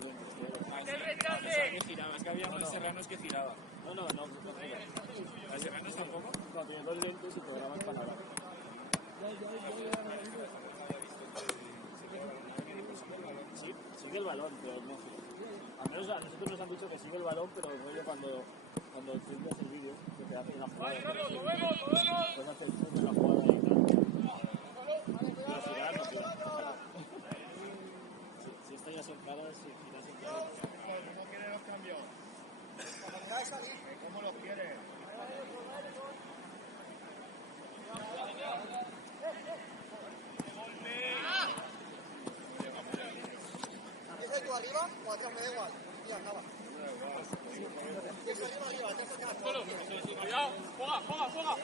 que giraba, es que había unos serranos que giraban. No. ¿Las serranos tampoco? No, tiene dos lentes y programas para ahora. Sí, sigue el balón, pero no. Al menos a nosotros nos han dicho que sigue el balón, pero luego cuando filmas el vídeo, que te hace una jugada. Pues hace una jugada y tal. Pero girar no quiero. Si esto ya son caras, si giras en caras. ¿Cómo quiere los cambios? ¿Cómo los quiere? ¿Es tú arriba o atrás? Me da igual. Ya, acaba. ¿Es arriba, atrás, atrás? Cuidado, juega.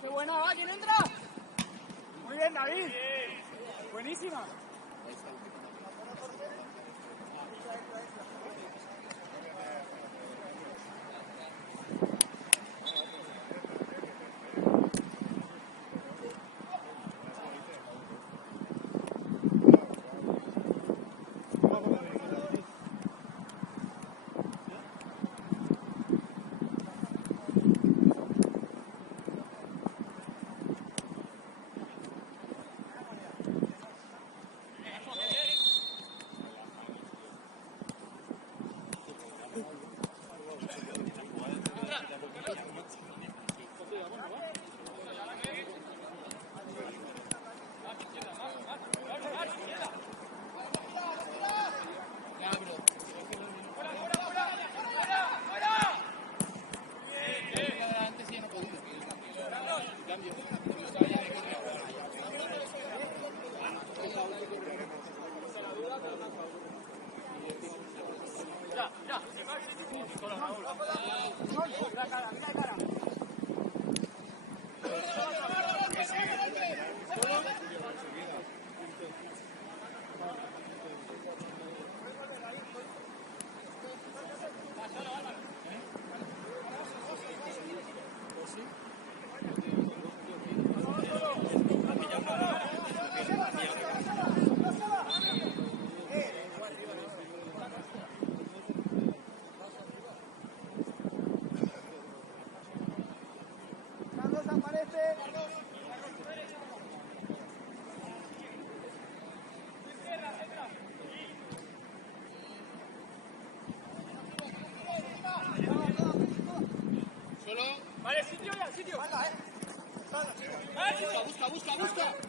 ¡Qué buena va! ¿Quién entra? Muy bien, David. Buenísima.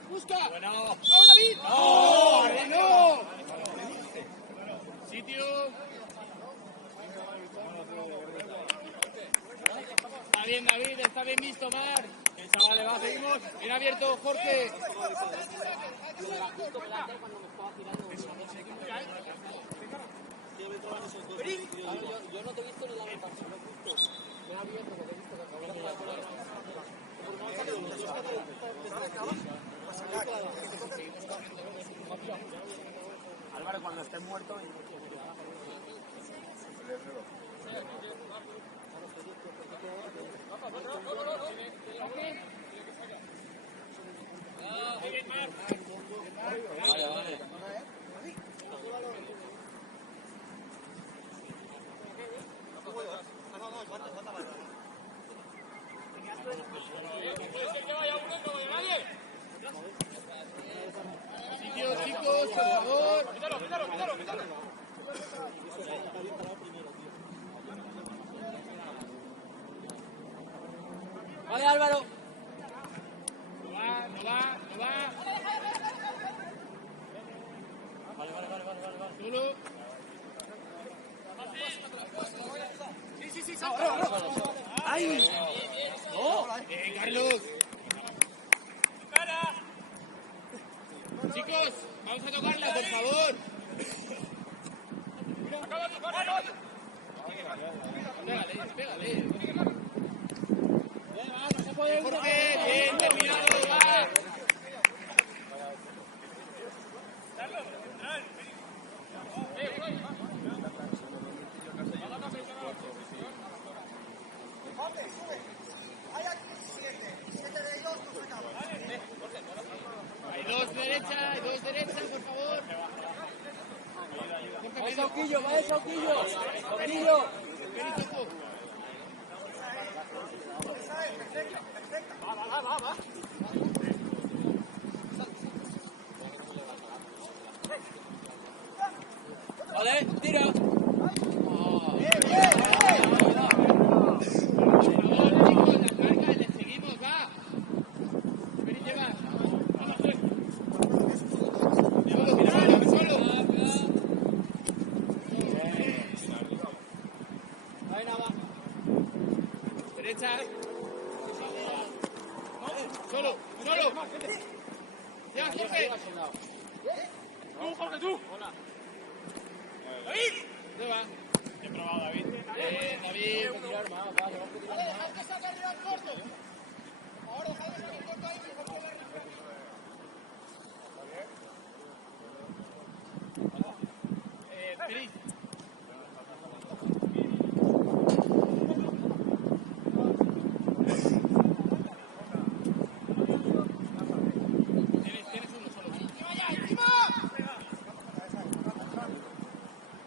Busca. Bueno. ¡Vamos, David! ¡No! ¡No! Sitio. Está bien, David, está bien visto, Mar. El chaval, va, seguimos. Bien abierto, Jorge. Yo no te he visto ni la ventana, me ha abierto, porque he visto que acabó de Joder, cuando esté muerto y... Sitio, chicos, por favor. Vale, Álvaro. No va. Vale. Solo. Sí. ¡Ay! Carlos. Chicos, vamos a tocarla, por favor. Pégale. Jorge, bien, terminado, va. Jorge, sube. Hay aquí 7 de ellos, tú sacabas. Hay dos derechas, por favor. Vaya Sauquillo. Sauquillo. Va. Vale, tira. Derecha. Solo. Ya, Jorge. Tú. Hola. David. ¿Dónde va? He probado, David. David. Vale, hay que sacar el corto. Ahora dejar de sacar el corto ahí, mejor que Feliz. Tienes uno solo. ¡Encima ya, encima!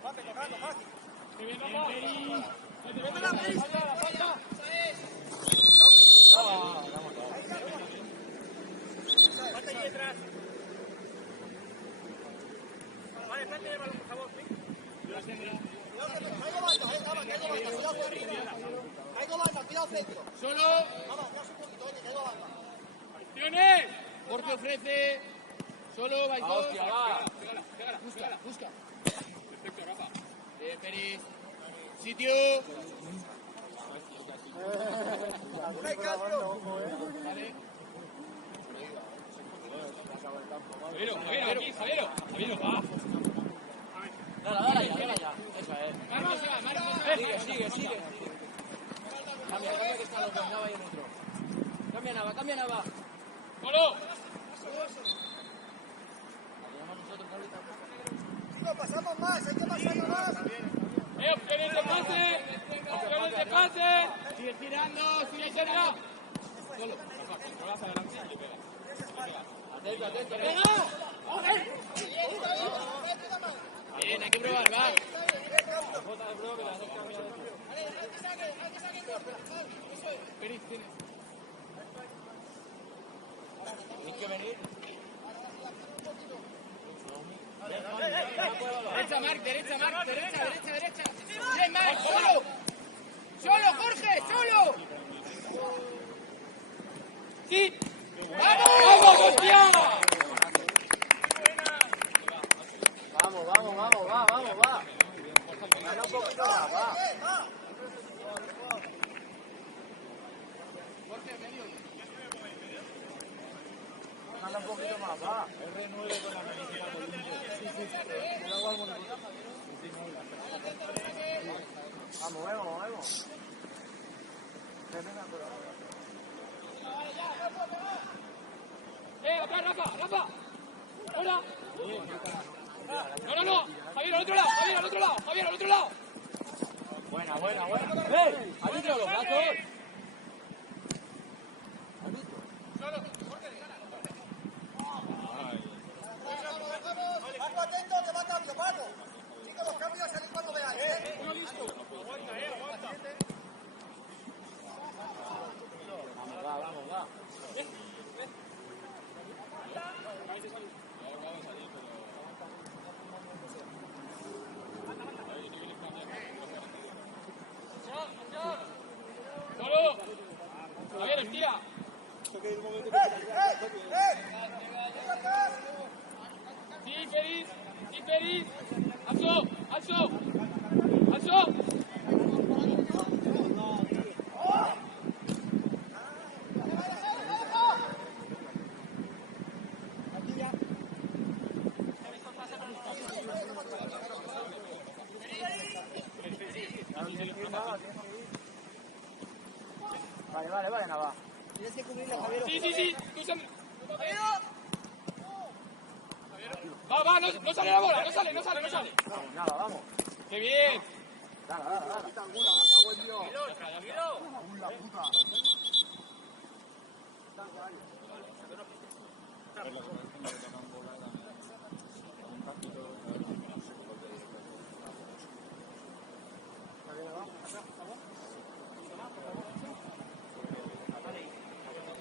Fácil, tocando, fácil. ¡Vete la Peris! Falta allí detrás. Vale, plante el balón, por favor. Hay dos bandas, cuidado centro. Solo. Vamos, cuidado un poquito, oye, que hay dos bandas. ¡Acciones! Jorge ofrece. Solo, vais dos. hostia, va. Pégala. Busca. Perfecto, Rafa. Peris. Sitio. Vale. Javier, va. Dale ya. Eso es. Marcos se va. Sigue. Cambia que está loco, Nava y el otro. Cambia Nava. Solo. Chicos, pasamos más, hay que pasarlo más. Opciones de pase. Sigue tirando. Solo. Rafa, adelante y pega. Atento. Bien, hay que probar, va. Peris, tiene. Tienes que venir. Derecha, Marc. Bien, Marc, solo, Jorge, solo. Sí. ¡Vamos, hostia! Vamos, va. Gana un poquito más, va. Gana un poquito más, va. R9 con la medicina de limpio. Vamos. Acá, Rafa. Hola. No, no, no. Javier, al otro lado. Javier, al otro lado. Javier, al otro lado. Buena, buena, buena. ¡Eh! ¡Arbitro, los brazos! Paco, atento, que va cambio, Paco. Chicos, los cambios salen cuando veáis, ¿eh? Uno listo. Aguanta, aguanta. Vamos, va, vamos, va. Solo. Javier, estira. Sí, Peris. Sí, Peris. Alzo, alzo. Alzo. Vale, vale, vale, nada. Tienes que cubrirle, Javier. Sí, sí, sí. Tú va, va, no sale la bola. No sale, no sale, no sale. Vamos, nada, vamos. ¡Qué bien! Dale, dale, dale.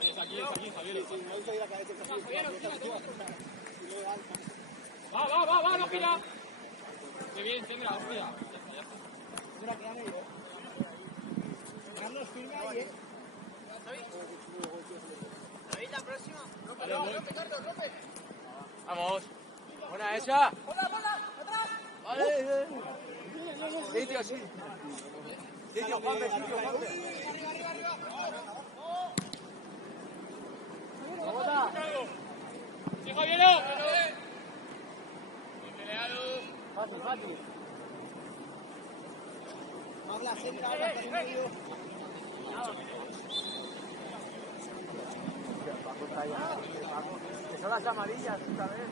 Es aquí, Javier. Va, no gira. Qué bien, Sandra, hostia. Carlos, firme ahí, ¿eh? David, la próxima. Rompe, Carlos, rompe. Vamos. Buena esa. ¡Bola, bola! ¡Atrás! Vale. Sitio, sí. Sitio, Juanpe, sitio, Juanpe. Sí, Javiero. Bien peleado. Fácil, fácil. Habla, siempre habla, está en medio. Paco está ahí. Paco. Que son las amarillas, esta vez.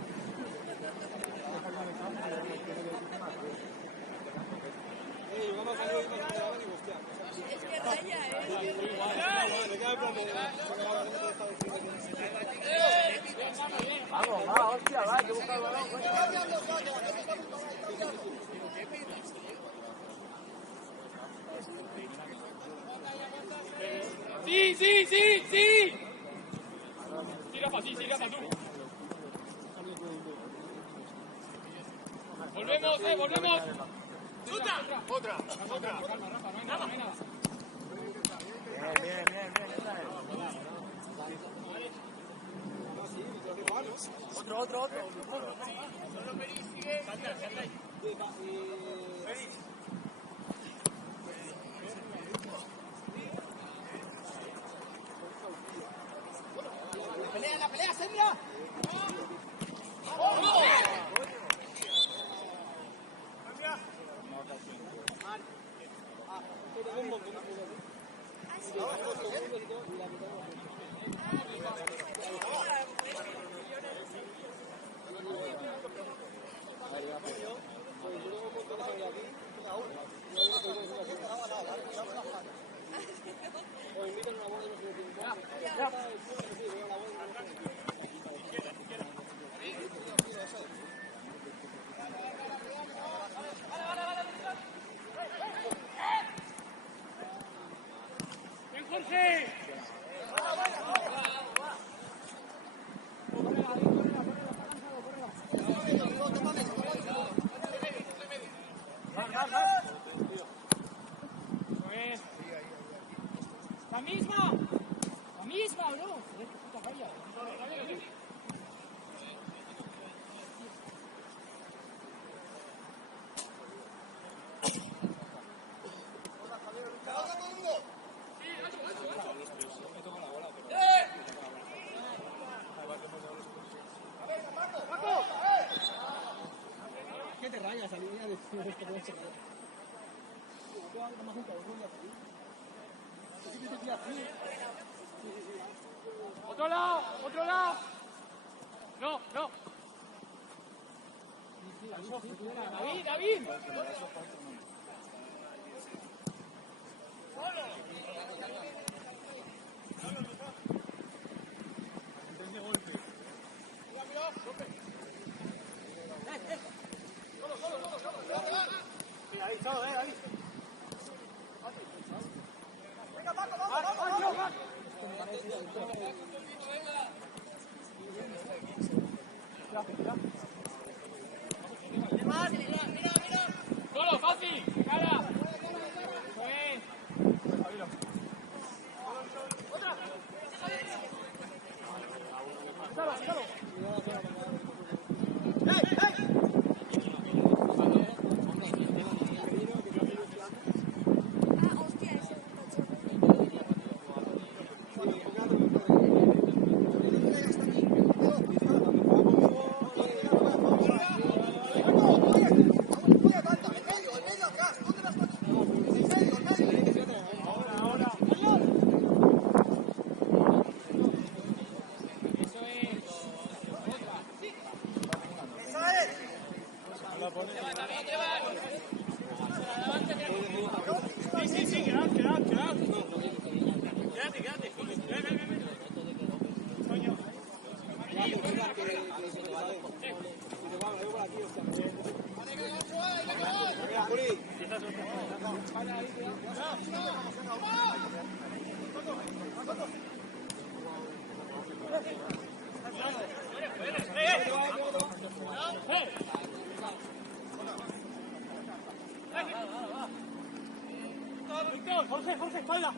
Vamos, va, hostia, va, hay que buscar el balón. Sí, sí, sí, sí. Sí, Rafa, sí, Rafa, tú. Volvemos, volvemos. Otra. Calma, Rafa, no hay nada, no hay nada. Bien, esa es. Otro. Salta ahí. La pelea, Sandra. La misma, bro. Puta falla. ¿Qué te rayas, Alicia? Otro lado. No. David, David. Ahí, chao, ahí. Venga, Paco, vamos. Solo, fácil. Cara. Bien. Sí, quedad. Quédate. Jorge, espalda.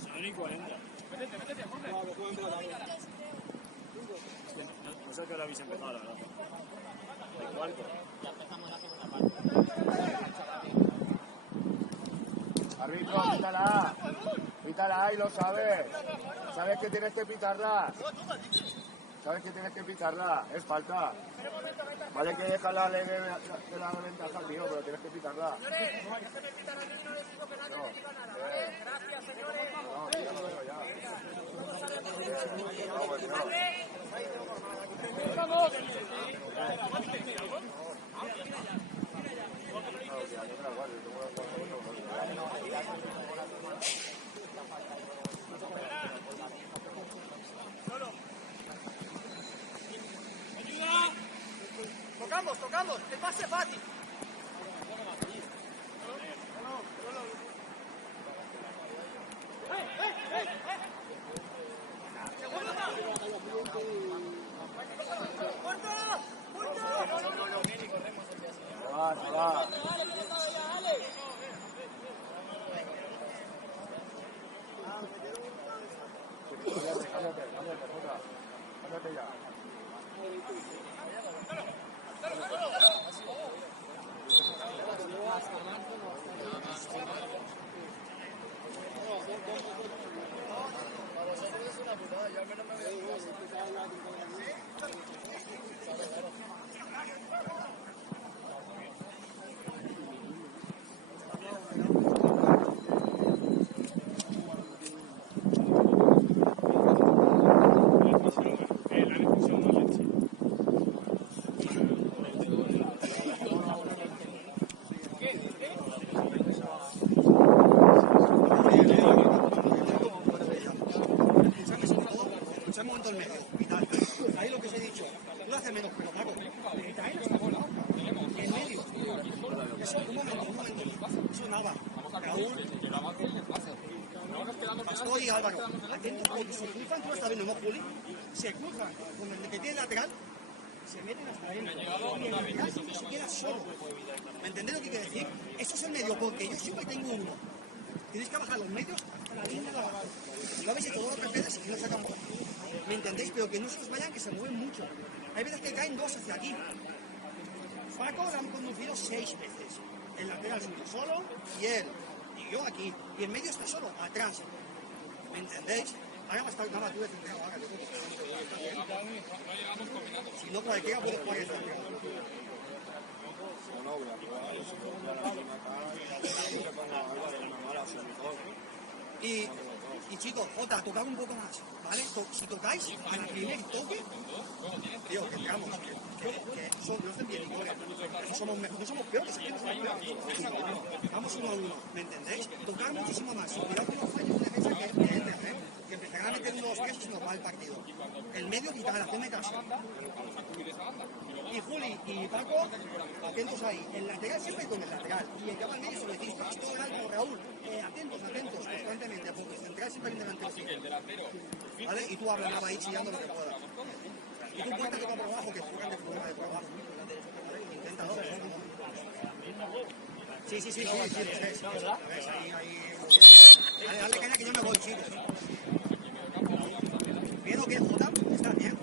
Son y 40. Métete, Jorge. No sé a qué hora habéis empezado, la verdad. El cuarto. Árbitro, pítala y lo sabes. Sabes que tienes que pitarla. Es falta. Vale que dejarla de la ventaja al tío, pero tienes que pitarla. Gracias, señores. No, ya lo veo ya. Tocamos, el pase fácil. Va. Cállate ya. Ahí lo que os he dicho, tú haces menos, pero Paco, trae hasta bola, en medio. Eso, un momento. Eso nada. Pastor y Álvaro, atentos porque se cruzan, tú esta vez no hemos Juli, se cruzan con el que tiene lateral, se meten hasta adentro. Y el lateral se queda solo. ¿Me entendéis lo que quiero decir? Eso es el medio, porque yo siempre tengo uno. Tenéis que bajar los medios a la línea de la base. Lo habéis hecho todos los perfiles y no sacan bola. ¿Me entendéis? Pero que no se os vayan, que se mueven mucho. Hay veces que caen dos hacia aquí. Paco la han conducido 6 veces. El lateral suyo solo y él. Y yo aquí. Y en medio está solo, atrás. ¿Me entendéis? Ahora va a estar nada tú de centrado. Ahora, si no, cualquiera puede jugar esta centrado. Y chicos, Jota, tocad un poco más, ¿vale? Si tocáis al primer toque, tío, que entramos, que somos, no estén bien, no somos peores, aquí no somos peores. Vamos 1 a 1, ¿me entendéis? Tocar muchísimo más, si cuidado con los fallos de defensa que entren, que empezarán a meter 1 2 3 y se nos va el partido. El medio quitar, hacerme caso. Y Juli y Paco, atentos ahí. El lateral siempre con el lateral. Y el que va al medio se lo decís, todo el alto, Raúl. Atentos, constantemente, porque el central siempre viene delante. ¿Vale? Y tú hablas ahí chillando lo que puedas. Y tú cuéntate por abajo, que juegan de por abajo. ¿Vale? Inténtalo. Sí. Dale caña que yo me voy, chicos. ¿Bien o qué, Jota? Está bien.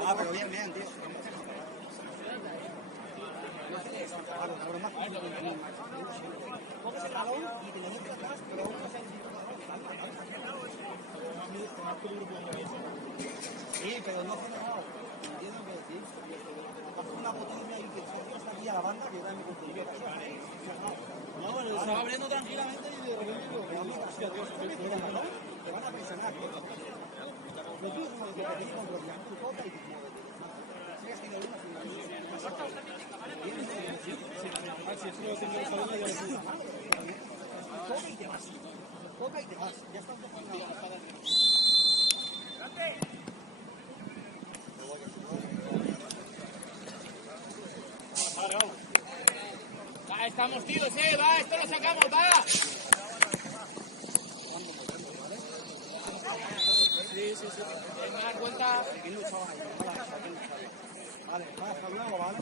Ah, pero bien, tío. Coges el balón y te lo metes atrás, pero vamos a hacer sí, pero no hace nada. Entiendo lo que decís. Hace una botella y que está aquí a la banda que da mi compañero. No, bueno, se va abriendo tranquilamente y de repente te van a presionar. Lo tuyo es como que te controlar tu copa y te mueves. Si has tenido una toca y te vas. Toca y te vas. Ya está un poco avanzada. Va, estamos tíos, va, esto lo sacamos, va. Sí. Venga, cuenta. Vale, hasta luego, ¿vale?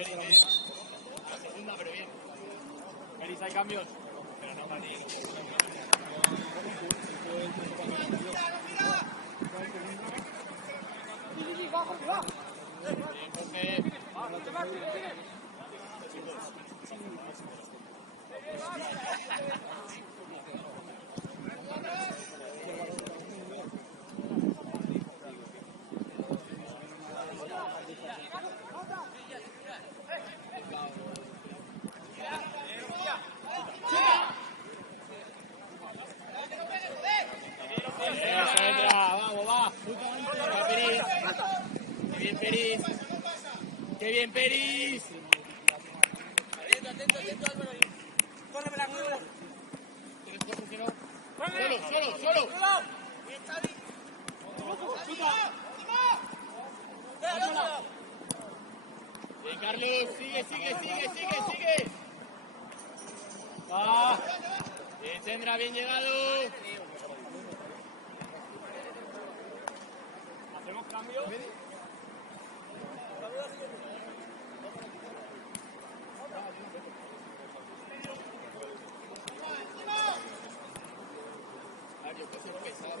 Peris, bien. La segunda, pero bien. Peris, hay cambios. Pero no para ti. Bien, Jorge. Eso, entra, vamos, va. Va, Peris. Qué bien, Peris. Qué bien, Peris. Atento, Álvaro. Córremela, córremela. ¿Tienes cosas que no? Solo. Bien, Carlos. Sigue. Va. Bien, Sendra, bien llegado. ¿Hacemos cambio? Yo que soy pesado.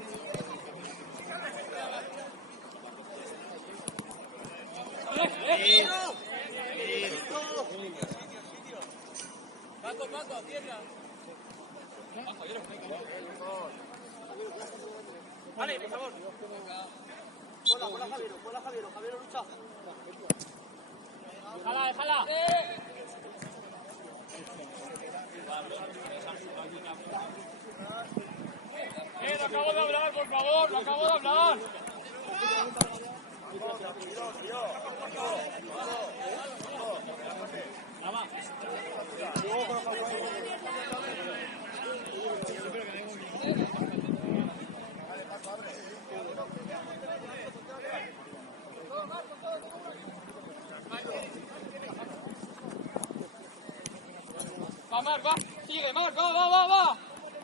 Paco, tierra. Vale, por favor. Hola, Javier, lucha. Déjala. Lo acabo de hablar, por favor, lo acabo de hablar. Va, Marc, va. Sigue, Marc, va.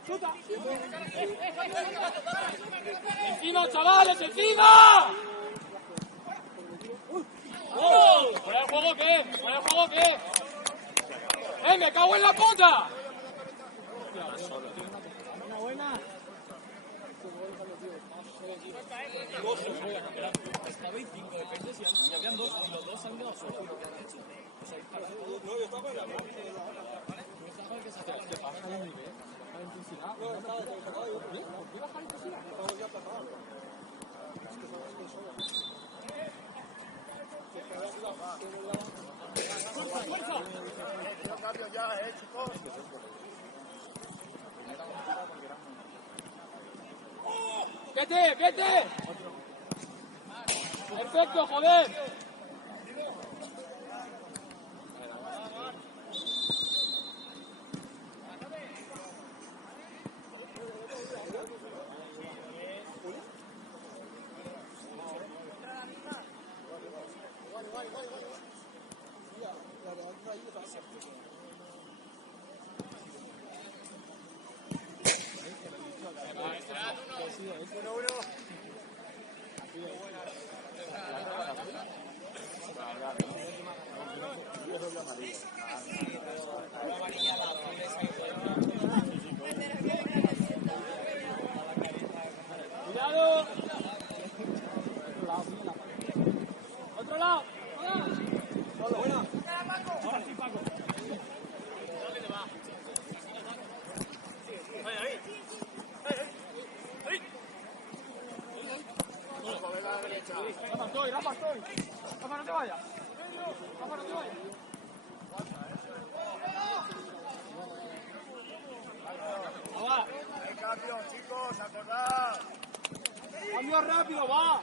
¡Chuta! ¡Encima, chavales, encima! ¿Fuera de juego qué? ¡Me cago en la puta! Una buena. Estaba y 5 defensas y habían 2 y los 2 han dado solo. O sea, para todos 9 está para la que baja el nivel, baja la intensidad. No, está tocado. ¿Por qué baja la intensidad? Estamos ya aplazados. ¡Fuerza! Yo cambio ya, chicos. ¡Vete! ¡Perfecto, joder! ¡Cuidado! ¡Otro lado! ¡Buena! Ahora sí, Paco. ¿Dónde te va? Ahí. Rafa, estoy. Rafa, no te vayas. El cambio, chicos, acordad. Cambio rápido, va.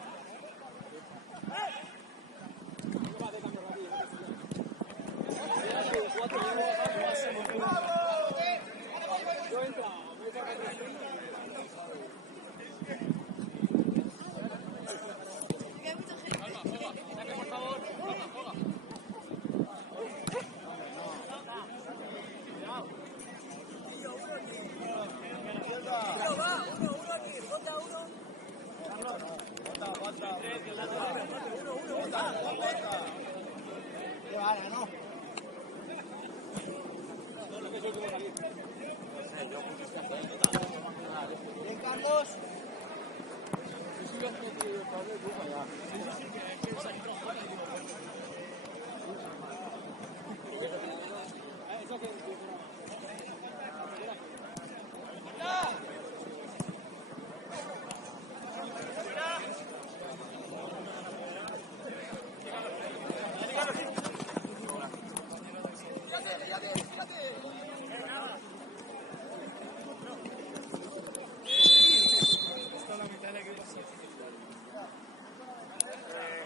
Ahora, no.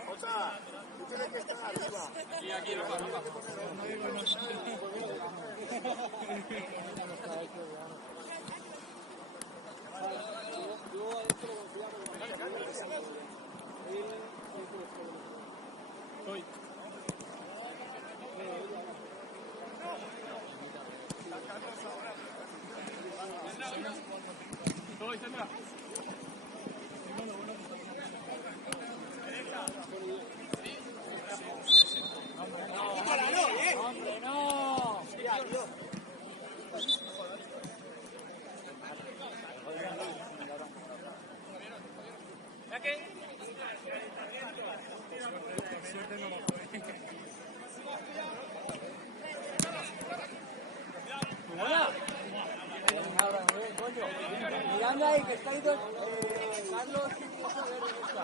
Jota, tú tienes que estar arriba. Sí, aquí, vamos. ¡Hombre, no! Mirando ahí, que está ahí Carlos y eso, a ver dónde está.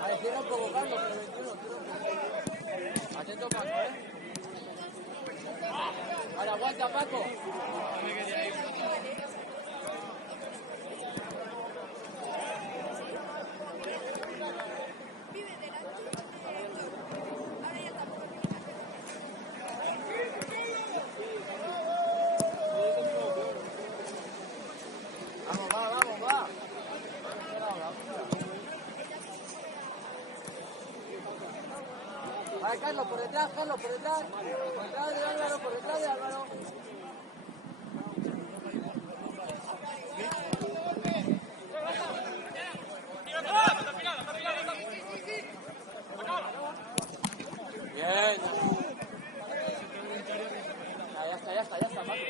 Parecieron como Carlos, pero no. Atento, Paco, Ahora aguanta, Paco. Vale, Carlos, por detrás, Carlos, por detrás. Por detrás de Álvaro, por detrás de Álvaro. Bien. Ya está, Paco.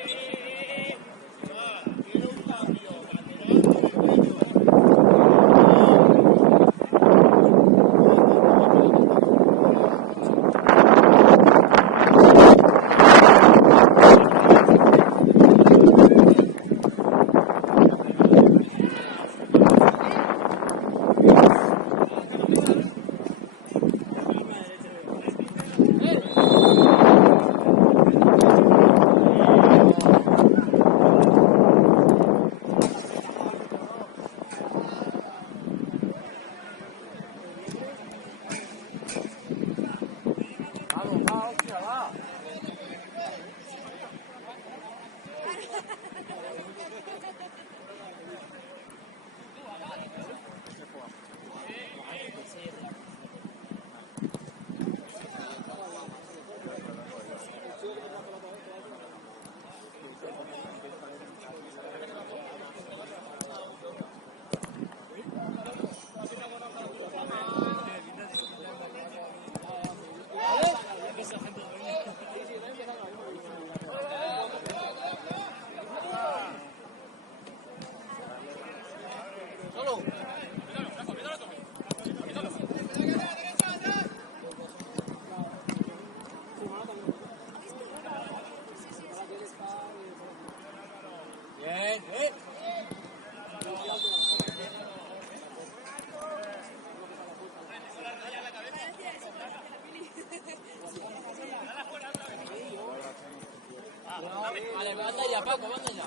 Vale, anda ya, Paco, anda ya.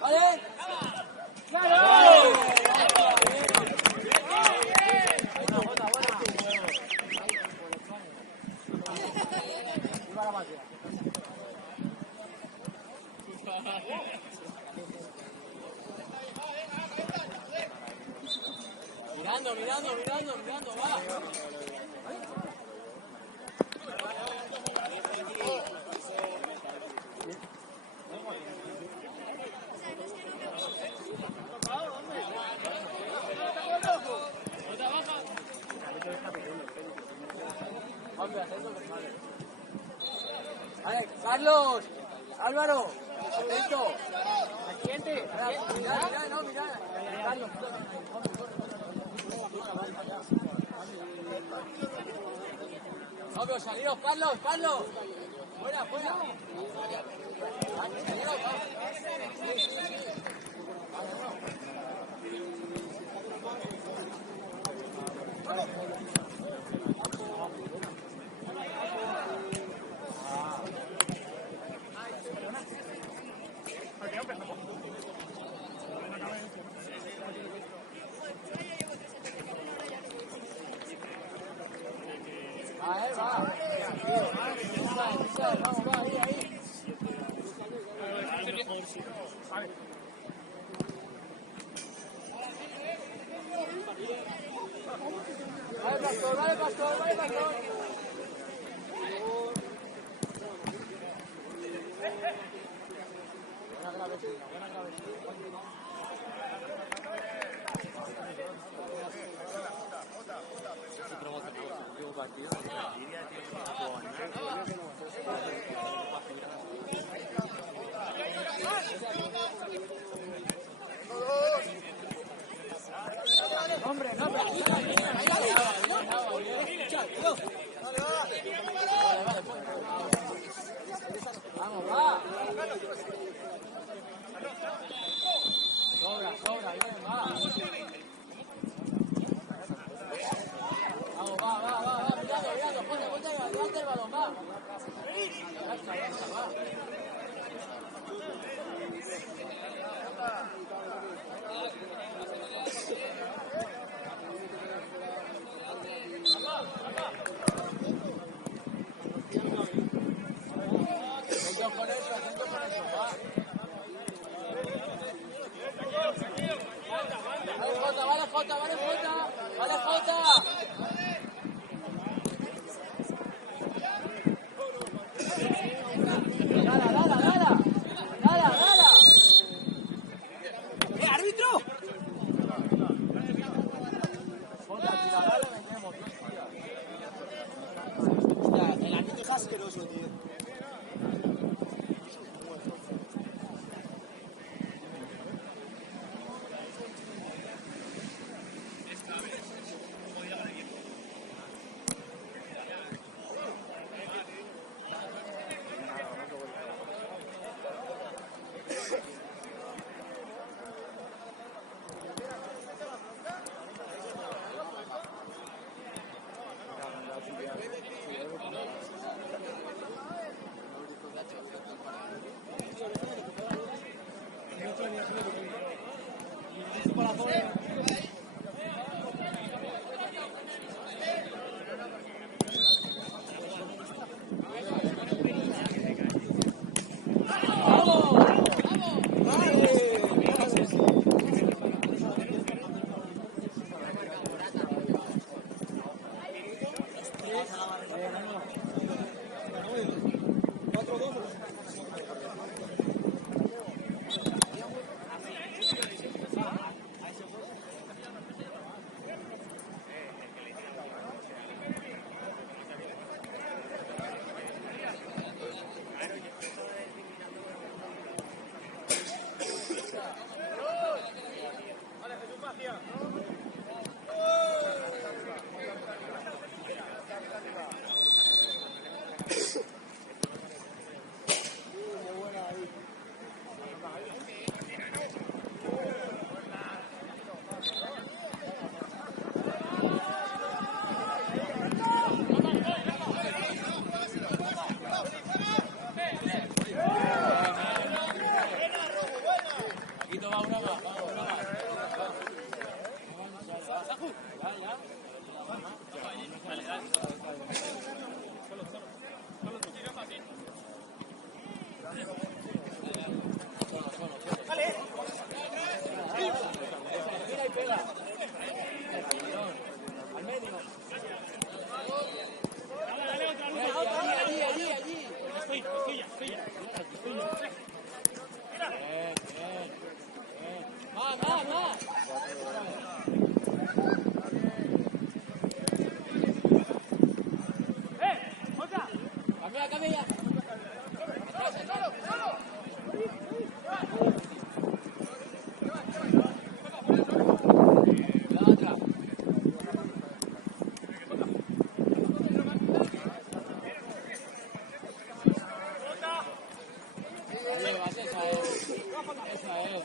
Vale. ¡Claro! Mirando, va. Vale, Carlos. Álvaro, atento. Al siguiente. Mira, no, mira. Carlos. No, pero salidos, Carlos. Fuera. Vamos, va, ahí. Vale, pastor. Buena gravedad. Hombre, no, vamos, va. Sobra, bien, va. Vamos, va. Mirando, ponte, levanta el balón, va. Va. Vale, Jota. Dala. ¡Árbitro! Jota, si la dale, vendemos. Hostia, el árbitro es asqueroso, tío. Cambia. llevas, esa es. Esa es.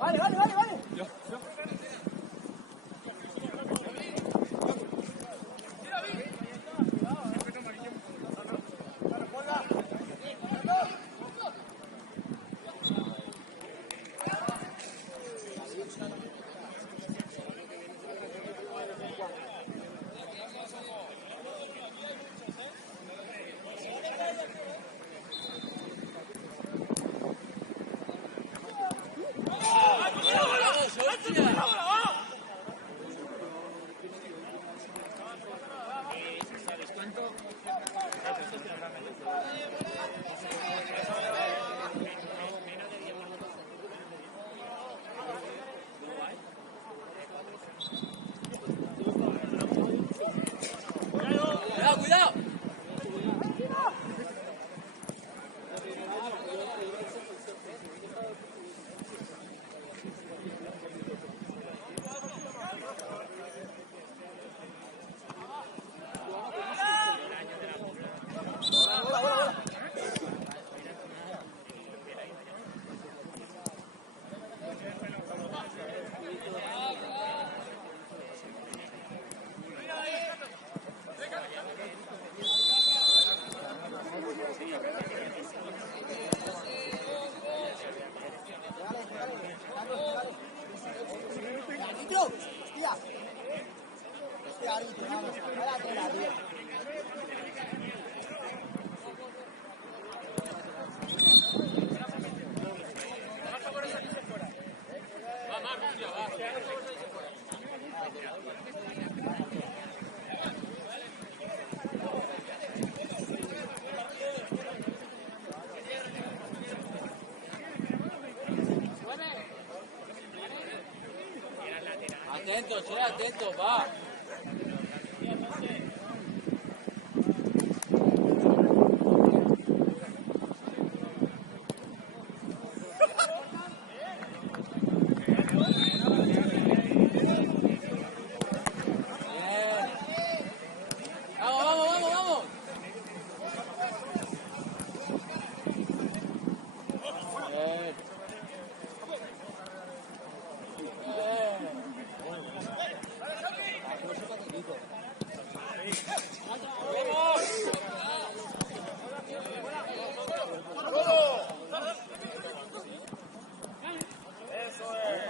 Vale, vale, vale, vale. Cuidado, cuidado. Atento, va.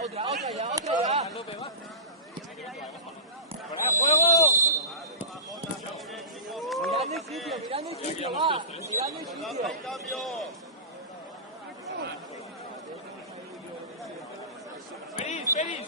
Otra ya. López, va. ¡Para juego! Mirando el sitio, va. Mirando el sitio. Peris.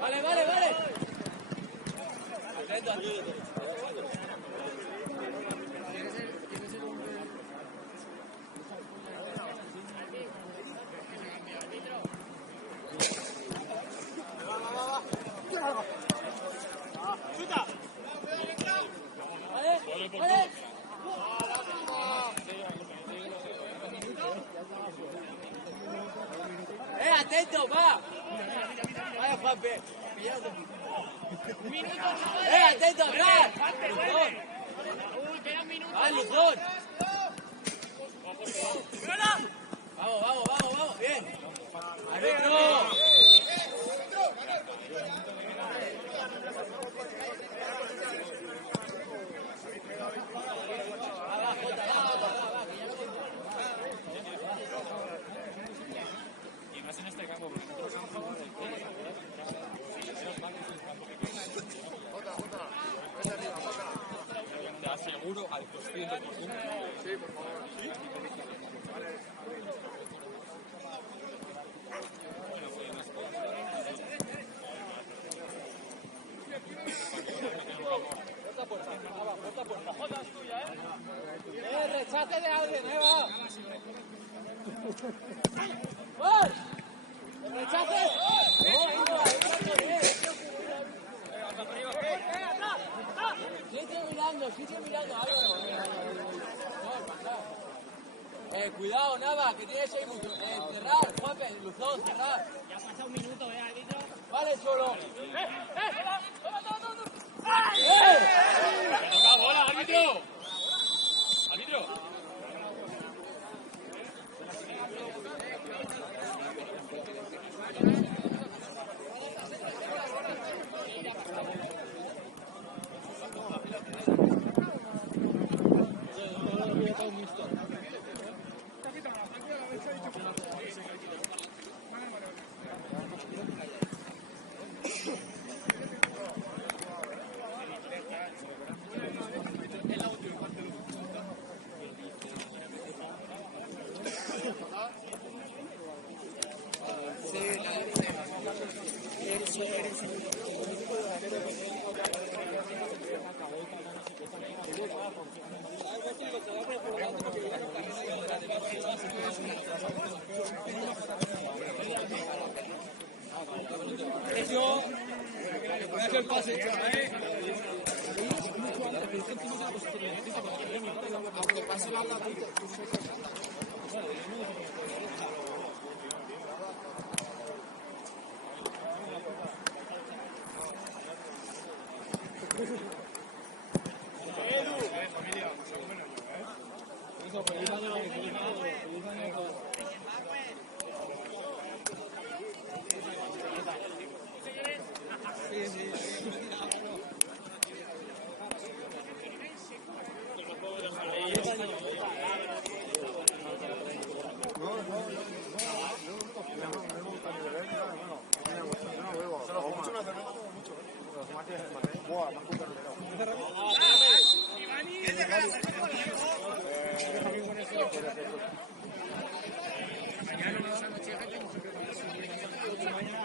Vale. Atento. Vale. Atento, va. Vaya, Juanpe. Atento, atrás. Uy, quedan minutos. Los dos. aseguro al 200%. Sí, por favor. ¡Rechace de alguien, Eva! ¡Vamos! ¡Rechace! Sigue mirando, Álvaro. Cuidado, Nava, que tienes 6 minutos. Cerrar, Juanpe, Luzón, cerrar. Ya ha pasado un minuto, árbitro. Vale, solo. ¡Toca bola, árbitro! ¡Árbitro! Aunque pase la